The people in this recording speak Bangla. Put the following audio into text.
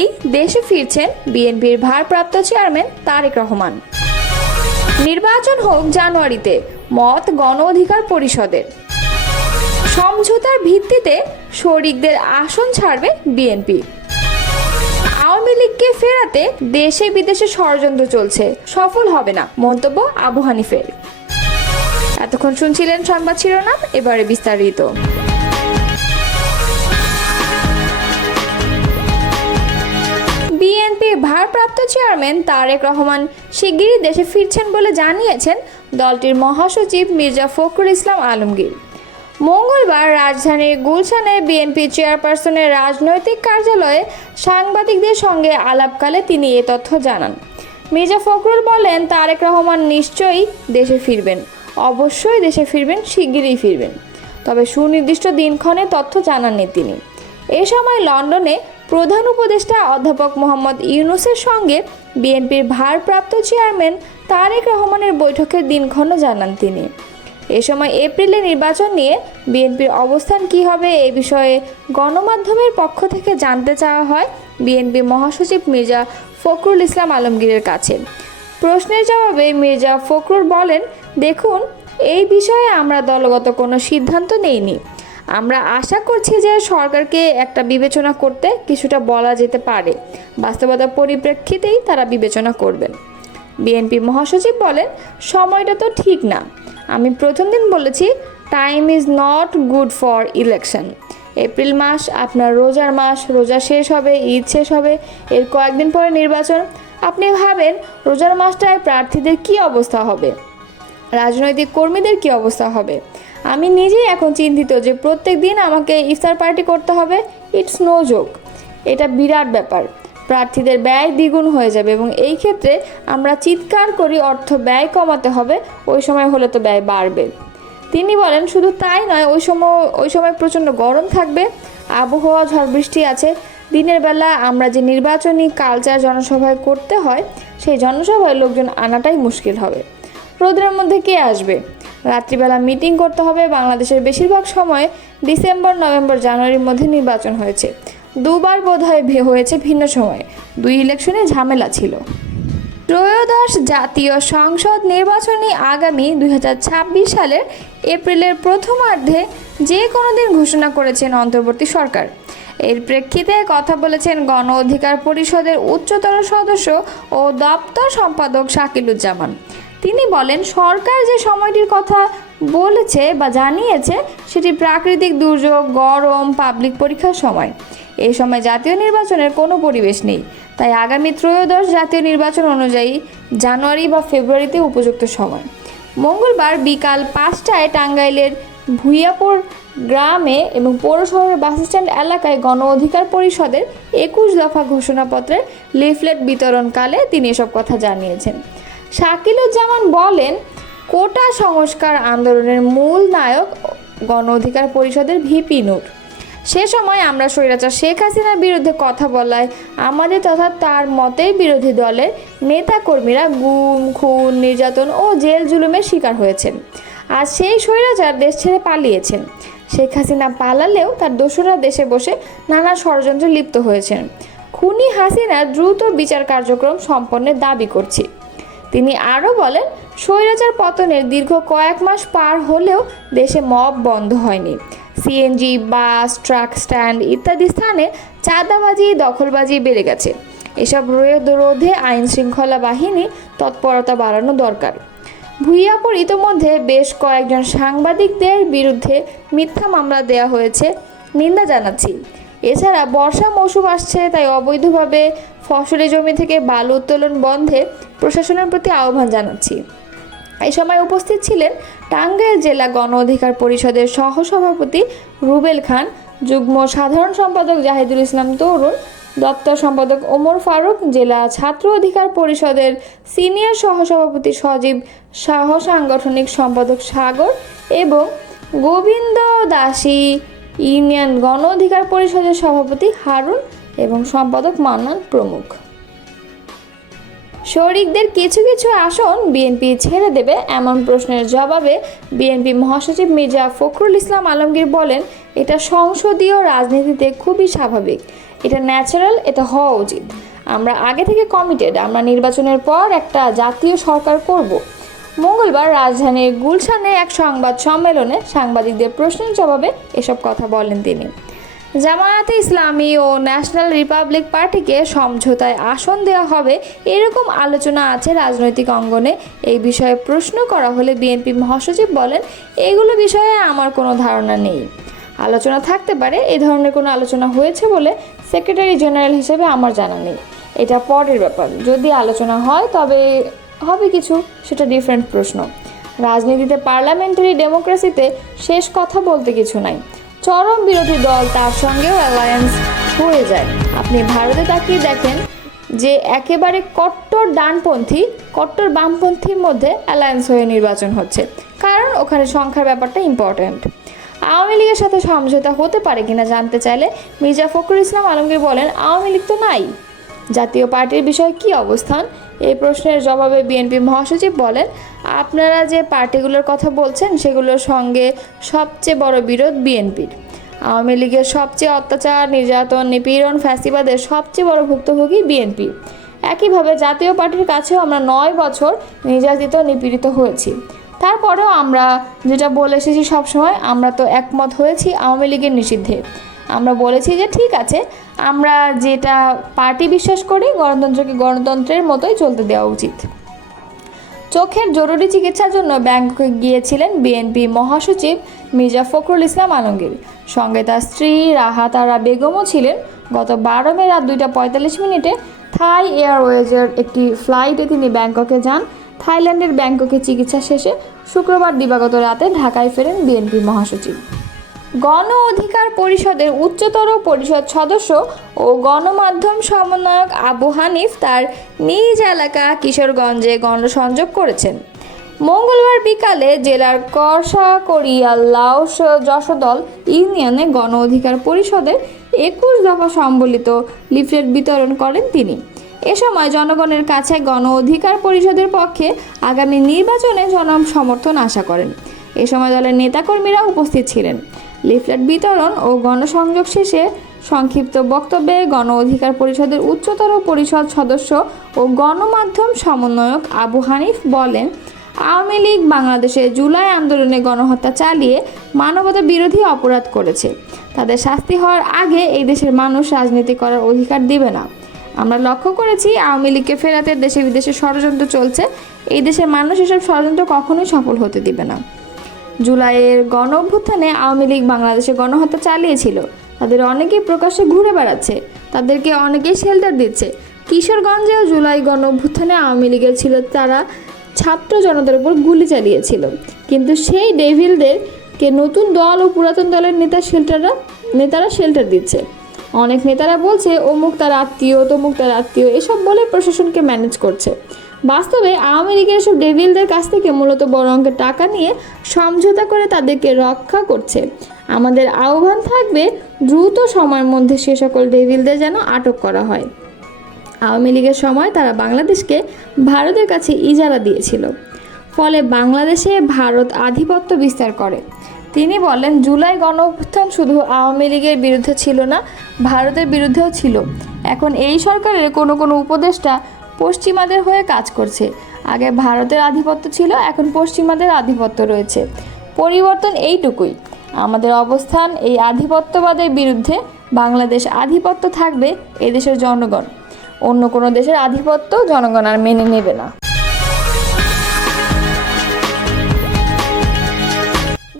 আগেই দেশে ফিরছেন বিএনপির ভারপ্রাপ্ত চেয়ারম্যান তারেক রহমান। নির্বাচন হোক জানুয়ারিতে, মত গণ অধিকার পরিষদের। সমঝোতার ভিত্তিতে শরিকদের আসন ছাড়বে বিএনপি। আওয়ামী লীগকে ফেরাতে দেশে বিদেশে ষড়যন্ত্র চলছে, সফল হবে না, মন্তব্য আবু হানিফের। এতক্ষণ শুনছিলেন সংবাদ শিরোনাম, এবারে বিস্তারিত। ভারপ্রাপ্ত চেয়ারম্যান তারেক রহমান শিগগিরই দেশে ফিরছেন বলে জানিয়েছেন দলটির মহাসচিব মির্জা ফখরুল ইসলাম আলমগীর। মঙ্গলবার রাজধানীর গুলশানে বিএনপি চেয়ারপারসনের রাজনৈতিক কার্যালয়ে সাংবাদিকদের সঙ্গে আলাপকালে তিনি এ তথ্য জানান। মির্জা ফখরুল বলেন, তারেক রহমান নিশ্চয়ই দেশে ফিরবেন। অবশ্যই দেশে ফিরবেন, শিগগিরই ফিরবেন। তবে সুনির্দিষ্ট দিনক্ষণে তথ্য জানাননি তিনি। এ সময় লন্ডনে প্রধান উপদেষ্টা অধ্যাপক মোহাম্মদ ইউনুসের সঙ্গে বিএনপির ভারপ্রাপ্ত চেয়ারম্যান তারেক রহমানের বৈঠকের দিনক্ষণও জানান তিনি। এ সময় এপ্রিলে নির্বাচন নিয়ে বিএনপির অবস্থান কী হবে এ বিষয়ে গণমাধ্যমের পক্ষ থেকে জানতে চাওয়া হয় বিএনপি মহাসচিব মির্জা ফখরুল ইসলাম আলমগীরের কাছে। প্রশ্নের জবাবে মির্জা ফখরুল বলেন, দেখুন, এই বিষয়ে আমরা দলগত কোনো সিদ্ধান্ত নেইনি। আমরা আশা করছি যে সরকারকে একটা বিবেচনা করতে কিছুটা বলা যেতে পারে। বাস্তবতার পরিপ্রেক্ষিতেই তারা বিবেচনা করবেন। বিএনপি মহাসচিব বলেন, সময়টা তো ঠিক না। আমি প্রথম দিন বলেছি time is not good for election April মাস, আপনার রোজার মাস, রোজা শেষ হবে, ঈদ শেষ হবে, এর কয়েকদিন পরে নির্বাচন। আপনি ভাবেন, রোজার মাসটায় প্রার্থীদের কি অবস্থা হবে? রাজনৈতিক কর্মীদের কি অবস্থা হবে? আমি নিজেই এখন চিন্তিত যে প্রত্যেক দিন আমাকে ইফতার পার্টি করতে হবে। ইটস নো জোক এটা বিরাট ব্যাপার। প্রার্থীদের ব্যয় দ্বিগুণ হয়ে যাবে এবং এই ক্ষেত্রে আমরা চিৎকার করি অর্থ ব্যয় কমাতে হবে, ওই সময় হলে তো ব্যয় বাড়বে। তিনি বলেন, শুধু তাই নয়, ওই সময় ওই সময় প্রচণ্ড গরম থাকবে, আবহাওয়া ঝড় বৃষ্টি আছে। দিনের বেলা আমরা যে নির্বাচনী কালচার জনসভায় করতে হয়, সেই জনসভায় লোকজন আনাটাই মুশকিল হবে। রোদের মধ্যে কে আসবে? রাত্রিবেলা মিটিং করতে হবে। বাংলাদেশের বেশিরভাগ সময় ডিসেম্বর, নভেম্বর, জানুয়ারির মধ্যে নির্বাচন হয়েছে। দুবার বোধহয় হয়েছে ভিন্ন সময়ে। দুই ইলেকশনে ঝামেলা ছিল। ত্রয়োদশ জাতীয় সংসদ নির্বাচনী আগামী দুই হাজার ছাব্বিশ সালের এপ্রিলের প্রথমার্ধে যে কোনো দিন ঘোষণা করেছেন অন্তর্বর্তী সরকার। এর প্রেক্ষিতে কথা বলেছেন গণ অধিকার পরিষদের উচ্চতর সদস্য ও দপ্তর সম্পাদক শাকিলুজ্জামান। তিনি বলেন, সরকার যে সময়টির কথা বলেছে বা জানিয়েছে, সেটি প্রাকৃতিক দুর্যোগ, গরম পাবলিক পরীক্ষার সময়। এই সময় জাতীয় নির্বাচনের কোনো পরিবেশ নেই। তাই আগামী ত্রয়োদশ জাতীয় নির্বাচন অনুযায়ী জানুয়ারি বা ফেব্রুয়ারিতে উপযুক্ত সময়। মঙ্গলবার বিকাল পাঁচটায় টাঙ্গাইলের ভুইয়াপুর গ্রামে এবং পৌরশহরের বাসস্ট্যান্ড এলাকায় গণ অধিকার পরিষদের একুশ দফা ঘোষণাপত্রের লিফলেট বিতরণকালে তিনি এসব কথা জানিয়েছেন। শাকিলুজ্জামান বলেন, কোটা সংস্কার আন্দোলনের মূল নায়ক গণ অধিকার পরিষদের ভিপি নূর। সে সময় আমরা স্বৈরাচার শেখ হাসিনার বিরুদ্ধে কথা বলায়, আমাদের তথা তার মতের বিরোধী দলের নেতাকর্মীরা গুম, খুন, নির্যাতন ও জেল জুলুমের শিকার হয়েছেন। আর সেই স্বৈরাচার দেশ ছেড়ে পালিয়েছেন। শেখ হাসিনা পালালেও তার দোসরা দেশে বসে নানা ষড়যন্ত্রে লিপ্ত হয়েছেন। খুনি হাসিনা দ্রুত বিচার কার্যক্রম সম্পন্নের দাবি করছি। তিনি আরও বলেন, স্বৈরাচার পতনের দীর্ঘ কয়েক মাস পার হলেও দেশে মব বন্ধ হয়নি। সিএনজি, বাস, ট্রাক স্ট্যান্ড ইত্যাদি স্থানে চাঁদাবাজি, দখলবাজি বেড়ে গেছে। এসব রোধ আইন শৃঙ্খলা বাহিনী তৎপরতা বাড়ানো দরকার। ভুইয়াপুর ইতোমধ্যে বেশ কয়েকজন সাংবাদিকদের বিরুদ্ধে মিথ্যা মামলা দেওয়া হয়েছে। নিন্দা জানাচ্ছি। এছাড়া বর্ষা মৌসুম আসছে, তাই অবৈধভাবে ফসলি জমি থেকে বালু উত্তোলন বন্ধে প্রশাসনের প্রতি আহ্বান জানাচ্ছি। এই সময় উপস্থিত ছিলেন টাঙ্গাইল জেলা গণ অধিকার পরিষদের সহসভাপতি রুবেল খান, যুগ্ম সাধারণ সম্পাদক জাহিদুল ইসলাম তরুণ, দপ্তর সম্পাদক ওমর ফারুক, জেলা ছাত্র অধিকার পরিষদের সিনিয়র সহসভাপতি সজীব সহ সাংগঠনিক সম্পাদক সাগর এবং গোবিন্দ দাসী ইউনিয়ন গণ অধিকার পরিষদের সভাপতি হারুন এবং সম্পাদক মান্নান প্রমুখ। শরিকদের কিছু কিছু আসন বিএনপি ছেড়ে দেবে এমন প্রশ্নের জবাবে বিএনপি মহাসচিব মির্জা ফখরুল ইসলাম আলমগীর বলেন, এটা সংসদীয় রাজনীতিতে খুবই স্বাভাবিক। এটা ন্যাচারাল, এটা হওয়া উচিত। আমরা আগে থেকে কমিটেড আমরা নির্বাচনের পর একটা জাতীয় সরকার করব। মঙ্গলবার রাজধানীর গুলশানে এক সংবাদ সম্মেলনে সাংবাদিকদের প্রশ্নের জবাবে এসব কথা বলেন তিনি। জামায়াতে ইসলামী ও ন্যাশনাল রিপাবলিক পার্টিকে সমঝোতায় আসন দেওয়া হবে এরকম আলোচনা আছে রাজনৈতিক অঙ্গনে। এই বিষয়ে প্রশ্ন করা হলে বিএনপি মহাসচিব বলেন, এগুলো বিষয়ে আমার কোনো ধারণা নেই। আলোচনা থাকতে পারে, এ ধরনের কোনো আলোচনা হয়েছে বলে সেক্রেটারি জেনারেল হিসেবে আমার জানা নেই। এটা পরের ব্যাপার। যদি আলোচনা হয় তবে হবে কিছু সেটা ডিফারেন্ট প্রশ্ন। রাজনীতিতে পার্লামেন্টারি ডেমোক্রেসিতে শেষ কথা বলতে কিছু নাই। চরম বিরোধী দল তার সঙ্গেও অ্যালায়েন্স হয়ে যায়। আপনি ভারতে তাকিয়ে দেখেন যে একেবারে কট্টর ডানপন্থী, কট্টর বামপন্থীর মধ্যে অ্যালায়েন্স হয়ে নির্বাচন হচ্ছে। কারণ ওখানে সংখ্যার ব্যাপারটা ইম্পর্ট্যান্ট আওয়ামী লীগের সাথে সমঝোতা হতে পারে কিনা জানতে চাইলে মির্জা ফখরুল ইসলাম আলমগীর বলেন, আওয়ামী লীগ তো নাই। জাতীয় পার্টির বিষয়ে কী অবস্থান? এই প্রশ্নের জবাবে বিএনপি মহাসচিব বলেন, আপনারা যে পার্টিগুলোর কথা বলছেন সেগুলোর সঙ্গে সবচেয়ে বড় বিরোধ বিএনপির। আওয়ামী লীগের সবচেয়ে অত্যাচার, নির্যাতন, নিপীড়ন, ফ্যাসিবাদের সবচেয়ে বড় ভুক্তভোগী বিএনপি। একইভাবে জাতীয় পার্টির কাছেও আমরা নয় বছর নির্যাতিত, নিপীড়িত হয়েছি। তারপরেও আমরা যেটা বলে এসেছি সবসময়, আমরা তো একমত হয়েছি আওয়ামী লীগের নিষিদ্ধে। আমরা বলেছি যে ঠিক আছে, আমরা যেটা পার্টি বিশ্বাস করি গণতন্ত্রকে গণতন্ত্রের মতোই চলতে দেওয়া উচিত। চোখের জরুরি চিকিৎসার জন্য ব্যাংককে গিয়েছিলেন বিএনপি মহাসচিব মির্জা ফখরুল ইসলাম আলমগীর। সঙ্গে তার স্ত্রী রাহাতারা বেগমও ছিলেন। গত বারো মে রাত দুইটা পঁয়তাল্লিশ মিনিটে থাই এয়ারওয়েজের একটি ফ্লাইটে তিনি ব্যাংককে যান। থাইল্যান্ডের ব্যাংককে চিকিৎসা শেষে শুক্রবার দিবাগত রাতে ঢাকায় ফেরেন বিএনপি মহাসচিব। গণ অধিকার পরিষদের উচ্চতর পরিষদ সদস্য ও গণমাধ্যম সমন্বয়ক আবু হানিফ তার নিজ এলাকা কিশোরগঞ্জে গণসংযোগ করেছেন। মঙ্গলবার বিকালে জেলার করসাকড়িয়া লাউস যশোদল ইউনিয়নে গণ অধিকার পরিষদের একুশ দফা সম্বলিত লিফলেট বিতরণ করেন তিনি। এ সময় জনগণের কাছে গণ অধিকার পরিষদের পক্ষে আগামী নির্বাচনে জন সমর্থন আশা করেন। এ সময় দলের নেতাকর্মীরা উপস্থিত ছিলেন। লিফলেট বিতরণ ও গণসংযোগ শেষে সংক্ষিপ্ত বক্তব্যে গণ অধিকার পরিষদের উচ্চতর পরিষদ সদস্য ও গণমাধ্যম সমন্বয়ক আবু হানিফ বলেন, আওয়ামী লীগ বাংলাদেশে জুলাই আন্দোলনে গণহত্যা চালিয়ে মানবতা বিরোধী অপরাধ করেছে। তাদের শাস্তি হওয়ার আগে এই দেশের মানুষ রাজনীতি করার অধিকার দিবে না। আমরা লক্ষ্য করেছি, আওয়ামী লীগকে ফেরাতে দেশে বিদেশে ষড়যন্ত্র চলছে। এই দেশের মানুষ এসব ষড়যন্ত্র কখনোই সফল হতে দিবে না। জুলাইয়ের গণ অভ্যুত্থানে আওয়ামী লীগ বাংলাদেশে গণহত্যা চালিয়েছিল। তাদের অনেকেই প্রকাশ্যে ঘুরে বেড়াচ্ছে। তাদেরকে অনেকেই শেল্টার দিচ্ছে। কিশোরগঞ্জেও জুলাই গণ অভ্যুত্থানে আওয়ামী লীগের ছিল তারা ছাত্র জনতার উপর গুলি চালিয়েছিল। কিন্তু সেই ডেভিলদেরকে নতুন দল ও পুরাতন দলের নেতা শেল্টাররা নেতারা শেল্টার দিচ্ছে। অনেক নেতারা বলছে, অমুক তার আত্মীয়, তমুক তার আত্মীয়, এসব বলে প্রশাসনকে ম্যানেজ করছে। বাস্তবে আওয়ামী লীগের এসব ডেভিলদের কাছ থেকে মূলত বড় অঙ্কের টাকা নিয়ে সমঝোতা করে তাদেরকে রক্ষা করছে। আমাদের আহ্বান থাকবে, দ্রুত সময়ের মধ্যে সে সকল ডেভিলদের যেন আটক করা হয়। আওয়ামী লীগের সময় তারা বাংলাদেশকে ভারতের কাছে ইজারা দিয়েছিল। ফলে বাংলাদেশে ভারত আধিপত্য বিস্তার করে। তিনি বলেন, জুলাই গণ অভ্যুত্থান শুধু আওয়ামী লীগের বিরুদ্ধে ছিল না, ভারতের বিরুদ্ধেও ছিল। এখন এই সরকারের কোনো কোনো উপদেষ্টা পশ্চিমাদের হয়ে কাজ করছে। আগে ভারতের আধিপত্য ছিল, এখন পশ্চিমাদের আধিপত্য রয়েছে। পরিবর্তন এইটুকুই। আমাদের অবস্থান এই আধিপত্যবাদের বিরুদ্ধে। বাংলাদেশ আধিপত্য থাকবে এদেশের জনগণ। অন্য কোনো দেশের আধিপত্য জনগণ আর মেনে নেবে না।